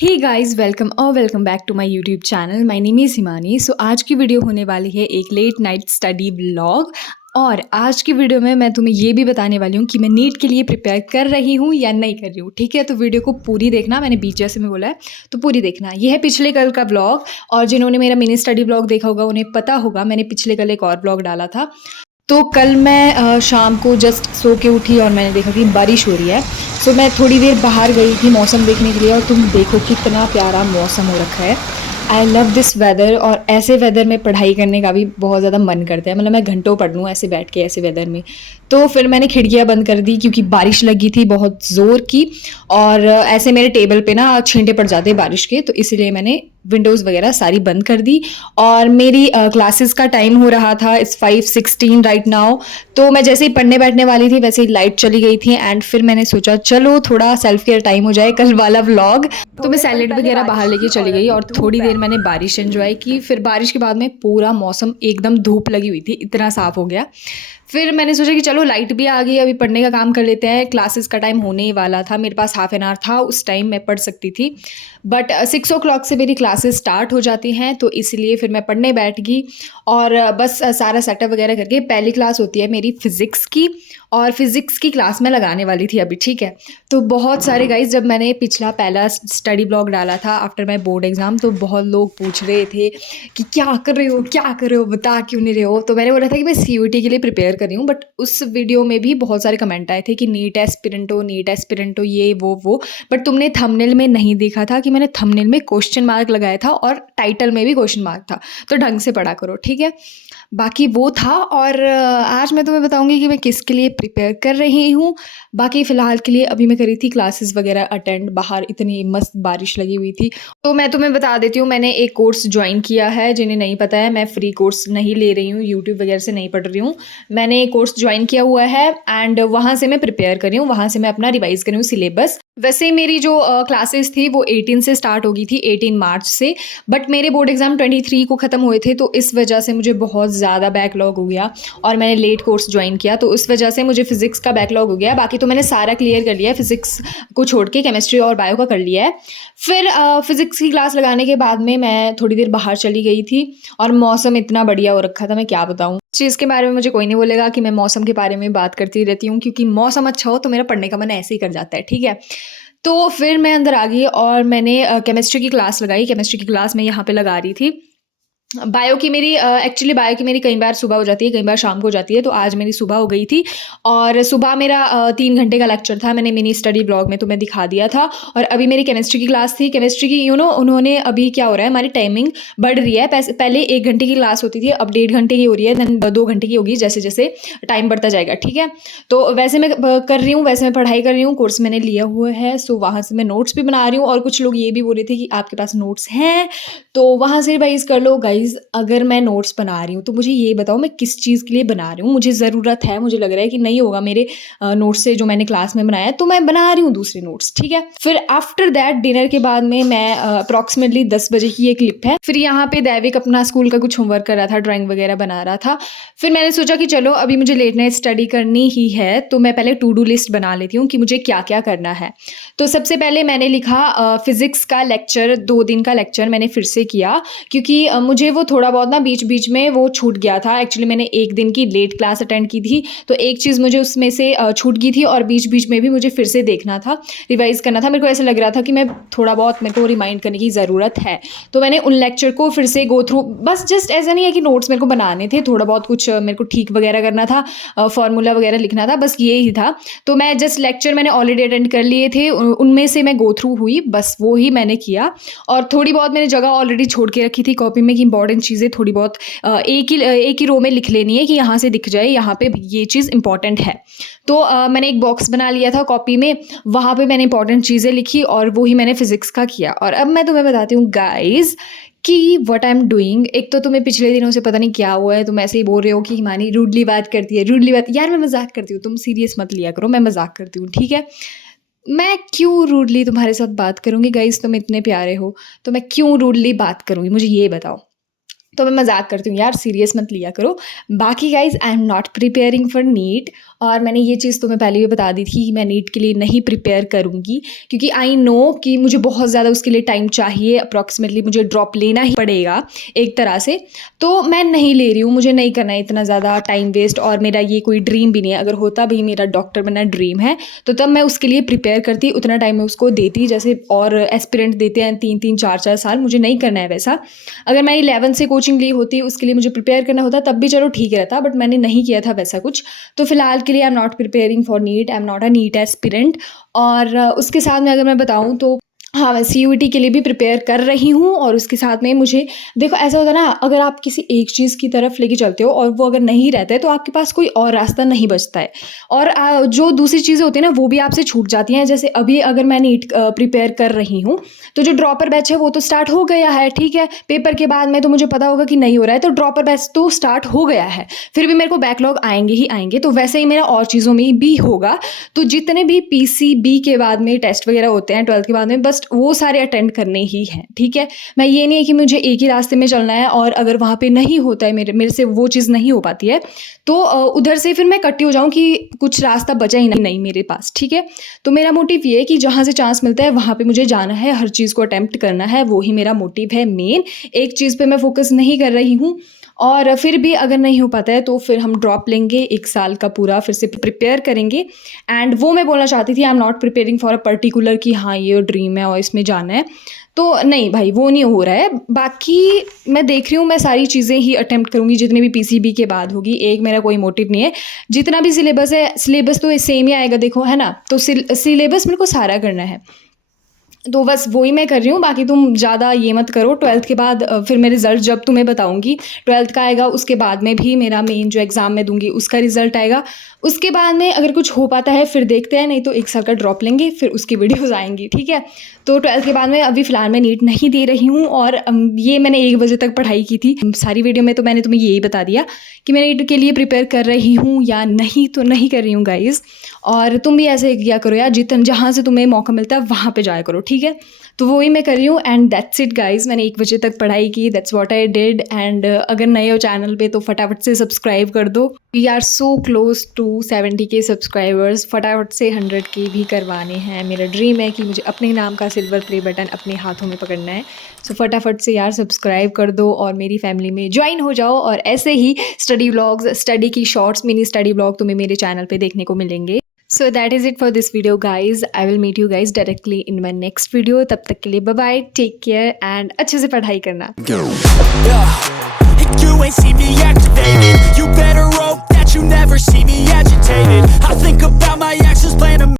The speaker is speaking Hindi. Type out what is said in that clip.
Hey guys, welcome back to my YouTube channel. My name is Himani. So आज की वीडियो होने वाली है एक लेट नाइट स्टडी व्लॉग। और आज की वीडियो में मैं तुम्हें ये भी बताने वाली हूँ कि मैं नीट के लिए प्रिपेयर कर रही हूँ या नहीं कर रही हूँ। ठीक है, तो वीडियो को पूरी देखना। मैंने बीच जैसे में बोला है तो पूरी देखना। ये है पिछले कल का व्लॉग। और जिन्होंने मेरा मिनी स्टडी व्लॉग देखा होगा उन्हें पता होगा मैंने पिछले कल एक और व्लॉग डाला था। तो कल मैं शाम को जस्ट सो के उठी और मैंने देखा कि बारिश हो रही है। सो मैं थोड़ी देर बाहर गई थी मौसम देखने के लिए, और तुम देखो कितना प्यारा मौसम हो रखा है। I love this weather. और ऐसे वेदर में पढ़ाई करने का भी बहुत ज़्यादा मन करता है। मतलब मैं घंटों पढ़ लूँ ऐसे बैठ के ऐसे वेदर में। तो फिर मैंने खिड़कियाँ बंद कर दी क्योंकि बारिश लगी थी बहुत ज़ोर की। और ऐसे मेरे टेबल पे ना छींटे पड़ जाते बारिश के, तो इसलिए मैंने विंडोज़ वगैरह सारी बंद कर दी। और मेरी क्लासेस का टाइम हो रहा था, इट्स 5:16 राइट नाउ। तो मैं जैसे ही पढ़ने बैठने वाली थी वैसे ही लाइट चली गई थी। एंड फिर मैंने सोचा चलो थोड़ा सेल्फ केयर टाइम हो जाए कल वाला व्लॉग। तो मैं सैलेड वगैरह बाहर लेके चली गई और थोड़ी देर मैंने बारिश एंजॉय की। फिर बारिश के बाद में पूरा मौसम एकदम धूप लगी हुई थी, इतना साफ हो गया। फिर मैंने सोचा कि चलो लाइट भी आ गई, अभी पढ़ने का काम कर लेते हैं। क्लासेस का टाइम होने ही वाला था, मेरे पास हाफ एन आवर था, उस टाइम मैं पढ़ सकती थी। बट 6 o'clock से मेरी क्लासेस स्टार्ट हो जाती हैं, तो इसलिए फिर मैं पढ़ने बैठ गई। और बस सारा सेटअप वगैरह करके पहली क्लास होती है मेरी फिज़िक्स की। और फिज़िक्स की क्लास में लगाने वाली थी अभी। ठीक है, तो बहुत सारे गाइज, जब मैंने पिछला पहला स्टडी ब्लॉग डाला था आफ्टर माई बोर्ड एग्ज़ाम, तो बहुत लोग पूछ रहे थे कि क्या कर रहे हो, क्या कर रहे हो, बता क्यों नहीं रहे हो। तो मैंने बोला था कि मैं सीयूईटी के लिए प्रिपेयर कर रही हूँ। बट उस वीडियो में भी बहुत सारे कमेंट आए थे कि नीट एस्पिरेंट हो ये वो। बट तुमने थंबनेल में नहीं देखा था कि मैंने थंबनेल में क्वेश्चन मार्क लगाया था और टाइटल में भी क्वेश्चन मार्क था। तो ढंग से पढ़ा करो, ठीक है। बाकी वो था। और आज मैं तुम्हें बताऊंगी कि मैं किसके लिए प्रिपेयर कर रही हूँ। बाकी फ़िलहाल के लिए अभी मैं करी थी क्लासेस वगैरह अटेंड, बाहर इतनी मस्त बारिश लगी हुई थी। तो मैं तुम्हें बता देती हूँ, मैंने एक कोर्स ज्वाइन किया है। जिन्हें नहीं पता है, मैं फ्री कोर्स नहीं ले रही हूँ, यूट्यूब वगैरह से नहीं पढ़ रही हूँ। मैंने एक कोर्स ज्वाइन किया हुआ है एंड वहाँ से मैं प्रिपेयर कर रही हूँ, वहाँ से मैं अपना रिवाइज़ कर रही हूँ सिलेबस। वैसे मेरी जो क्लासेस थी वो 18 से स्टार्ट हो गई थी, 18 मार्च से। बट मेरे बोर्ड एग्ज़ाम 23 को ख़त्म हुए थे, तो इस वजह से मुझे बहुत ज़्यादा बैकलॉग हो गया। और मैंने लेट कोर्स ज्वाइन किया, तो उस वजह से मुझे फिज़िक्स का बैकलॉग हो गया। बाकी तो मैंने सारा क्लियर कर लिया है, फिज़िक्स को छोड़ के केमिस्ट्री और बायो का कर लिया है। फिर फिज़िक्स की क्लास लगाने के बाद में मैं थोड़ी देर बाहर चली गई थी। और मौसम इतना बढ़िया हो रखा था, मैं क्या बताऊँ। इस चीज़ के बारे में मुझे कोई नहीं बोलेगा कि मैं मौसम के बारे में बात करती रहती हूँ, क्योंकि मौसम अच्छा हो तो मेरा पढ़ने का मन ऐसे ही कर जाता है, ठीक है। तो फिर मैं अंदर आ गई और मैंने केमिस्ट्री की क्लास लगाई। केमिस्ट्री की क्लास मैं यहाँ पे लगा रही थी। बायो की मेरी एक्चुअली बायो की मेरी कई बार सुबह हो जाती है, कई बार शाम को हो जाती है, तो आज मेरी सुबह हो गई थी। और सुबह मेरा 3 घंटे का लेक्चर था, मैंने मिनी स्टडी ब्लॉग में तुम्हें दिखा दिया था। और अभी मेरी केमिस्ट्री की क्लास थी। केमिस्ट्री की उन्होंने अभी क्या हो रहा है, हमारी टाइमिंग बढ़ रही है। पहले 1 घंटे की क्लास होती थी, अब 1.5 घंटे की हो रही है, देन 2 घंटे की होगी जैसे जैसे टाइम बढ़ता जाएगा, ठीक है। तो वैसे मैं कर रही हूँ, वैसे मैं पढ़ाई कर रही हूँ, कोर्स मैंने लिया हुआ है। सो वहाँ से मैं नोट्स भी बना रही हूँ। और कुछ लोग ये भी बोल रहे थे कि आपके पास नोट्स हैं तो वहाँ से रिवाइज़ कर लो। गाइज़, अगर मैं नोट्स बना रही हूँ तो मुझे ये बताओ मैं किस चीज़ के लिए बना रही हूँ। मुझे ज़रूरत है, मुझे लग रहा है कि नहीं होगा मेरे नोट्स से जो मैंने क्लास में बनाया है, तो मैं बना रही हूँ दूसरे नोट्स, ठीक है। फिर आफ्टर दैट डिनर के बाद में मैं अप्रॉक्सीमेटली 10 बजे की ये क्लिप है। फिर यहाँ पे दैविक अपना स्कूल का कुछ होमवर्क कर रहा था, ड्राइंग वगैरह बना रहा था। फिर मैंने सोचा कि चलो अभी मुझे लेट नाइट स्टडी करनी ही है, तो मैं पहले टू डू लिस्ट बना लेती हूँ कि मुझे क्या क्या करना है। तो सबसे पहले मैंने लिखा फिज़िक्स का लेक्चर, 2 दिन का लेक्चर मैंने फिर से किया। क्योंकि मुझे वो थोड़ा बहुत ना बीच बीच में वो छूट गया था। एक्चुअली मैंने 1 दिन की लेट क्लास अटेंड की थी, तो एक चीज़ मुझे उसमें से छूट गई थी। और बीच बीच में भी मुझे फिर से देखना था, रिवाइज़ करना था। मेरे को ऐसा लग रहा था कि मैं थोड़ा बहुत मेरे को रिमाइंड करने की ज़रूरत है। तो मैंने उन लेक्चर को फिर से गो थ्रू, बस जस्ट ऐसा नहीं है कि नोट्स मेरे को बनाने थे, थोड़ा बहुत कुछ मेरे को ठीक वगैरह करना था, फार्मूला वगैरह लिखना था, बस ये ही था। तो मैं जस्ट लेक्चर मैंने ऑलरेडी अटेंड कर लिए थे, उनमें से मैं गो थ्रू हुई, बस वो ही मैंने किया। और थोड़ी बहुत मैंने जगह ऑलरेडी छोड़ के रखी थी कॉपी में कि इंपॉर्टेंट चीज़ें थोड़ी बहुत एक ही रो में लिख लेनी है कि यहाँ से दिख जाए, यहाँ पे ये चीज़ इंपॉर्टेंट है। तो मैंने एक बॉक्स बना लिया था कॉपी में, वहाँ पे मैंने इंपॉर्टेंट चीज़ें लिखी और वो ही मैंने फिज़िक्स का किया। और अब मैं तुम्हें बताती हूँ गाइज़ कि व्हाट आई एम डूइंग। एक तो तुम्हें पिछले दिनों से पता नहीं क्या हुआ है, तुम ऐसे ही बोल रहे हो कि हिमानी रूडली बात करती है, रूडली बात। यार मैं मजाक करती हूँ, तुम सीरियस मत लिया करो, मैं मजाक करती हूँ, ठीक है। मैं क्यों रूडली तुम्हारे साथ बात करूँगी गाइज़, तुम इतने प्यारे हो तो मैं क्यों रूडली बात करूँगी, मुझे ये बताओ। तो मैं मज़ाक करती हूँ यार, सीरियस मत लिया करो। बाकी guys I am not preparing for NEET, और मैंने ये चीज़ तुम्हें पहले भी बता दी थी कि मैं नीट के लिए नहीं प्रिपेयर करूँगी, क्योंकि आई नो कि मुझे बहुत ज़्यादा उसके लिए टाइम चाहिए, अप्रॉक्सिमेटली मुझे ड्रॉप लेना ही पड़ेगा एक तरह से। तो मैं नहीं ले रही हूँ, मुझे नहीं करना है इतना ज़्यादा टाइम वेस्ट, और मेरा ये कोई ड्रीम भी नहीं है। अगर होता भी मेरा डॉक्टर बनना ड्रीम है तो तब मैं उसके लिए प्रिपेयर करती, उतना टाइम मैं उसको देती जैसे और एस्पिरेंट देते हैं 3-3 4-4 साल। मुझे नहीं करना है वैसा। अगर मैं 11 से कोचिंग ली होती, उसके लिए मुझे प्रिपेयर करना होता, तब भी चलो ठीक रहता, बट मैंने नहीं किया था वैसा कुछ। तो फिलहाल के लिए I am not preparing for NEET, I am not a NEET aspirant. और उसके साथ में अगर मैं बताऊँ तो हाँ, मैं सीयूईटी के लिए भी प्रिपेयर कर रही हूँ, और उसके साथ में मुझे देखो ऐसा होता है ना, अगर आप किसी एक चीज़ की तरफ लेके चलते हो और वो अगर नहीं रहता है तो आपके पास कोई और रास्ता नहीं बचता है, और जो दूसरी चीज़ें होती हैं ना वो भी आपसे छूट जाती हैं। जैसे अभी अगर मैं नीट प्रिपेयर कर रही हूँ तो जो ड्रॉपर बैच है वो तो स्टार्ट हो गया है, ठीक है। पेपर के बाद में तो मुझे पता होगा कि नहीं हो रहा है, तो ड्रॉपर बैच तो स्टार्ट हो गया है, फिर भी मेरे को बैकलॉग आएंगे ही आएंगे। तो वैसे ही मेरा और चीज़ों में भी होगा। तो जितने भी पीसीबी के बाद में टेस्ट वगैरह होते हैं 12th के बाद में, बस वो सारे अटेंड करने ही हैं, ठीक है। मैं ये नहीं है कि मुझे एक ही रास्ते में चलना है, और अगर वहाँ पे नहीं होता है, मेरे से वो चीज़ नहीं हो पाती है, तो उधर से फिर मैं कट्टी हो जाऊँ कि कुछ रास्ता बचा ही नहीं मेरे पास, ठीक है। तो मेरा मोटिव ये है कि जहाँ से चांस मिलता है वहाँ पे मुझे जाना है, हर चीज़ को अटेम्प्ट करना है, वो ही मेरा मोटिव है मेन। एक चीज़ पे मैं फोकस नहीं कर रही हूँ, और फिर भी अगर नहीं हो पाता है तो फिर हम ड्रॉप लेंगे, 1 साल का पूरा फिर से प्रिपेयर करेंगे। एंड वो मैं बोलना चाहती थी, आई am not preparing for a particular कि हाँ ये ड्रीम है और इसमें जाना है, तो नहीं भाई वो नहीं हो रहा है। बाकी मैं देख रही हूँ, मैं सारी चीज़ें ही अटेम्प्ट करूँगी जितनी भी पीसीबी के बाद होगी। एक मेरा कोई मोटिव नहीं है, जितना भी सिलेबस है, सिलेबस तो सेम ही आएगा देखो, है ना। तो सिलेबस मेरे को सारा करना है, तो बस वही मैं कर रही हूँ। बाकी तुम ज़्यादा ये मत करो। 12th के बाद फिर मैं रिज़ल्ट जब तुम्हें बताऊँगी, 12th का आएगा, उसके बाद में भी मेरा मेन जो एग्ज़ाम मैं दूँगी उसका रिज़ल्ट आएगा। उसके बाद में अगर कुछ हो पाता है फिर देखते हैं, नहीं तो 1 साल का ड्रॉप लेंगे, फिर उसकी वीडियोज़ आएँगी, ठीक है। तो 12th के बाद में अभी फ़िलहाल मैं नीट नहीं दे रही हूँ, और ये मैंने 1 बजे तक पढ़ाई की थी। सारी वीडियो में तो मैंने तुम्हें यही बता दिया कि मैं नीट के लिए प्रिपेयर कर रही हूँ या नहीं, तो नहीं कर रही हूँ गाइज़। और तुम भी ऐसे किया करो यार, जहाँ से तुम्हें मौका मिलता है वहाँ पे जाया करो, ठीक है। तो वही मैं कर रही हूँ, एंड दैट्स इट गाइज़। मैंने 1 बजे तक पढ़ाई की, that's what I did. And अगर नए हो चैनल पे तो फटाफट से सब्सक्राइब कर दो। We are so close to 70K subscribers, फटाफट से 100K भी करवाने हैं। मेरा ड्रीम है कि मुझे अपने नाम का सिल्वर प्ले बटन अपने हाथों में पकड़ना है। सो फटाफट से यार सब्सक्राइब कर दो और मेरी फैमिली में ज्वाइन हो जाओ, और ऐसे ही स्टडी व्लॉग्स, स्टडी की शॉर्ट्स, मिनी स्टडी व्लॉग तुम्हें मेरे चैनल पे देखने को मिलेंगे। So that is it for this video guys. I will meet you guys directly in my next video. तब तक के लिए bye bye, take care, and अच्छे से पढ़ाई करना। You ain't see me activated. You better hope that you never see me agitated. I think about my actions, plan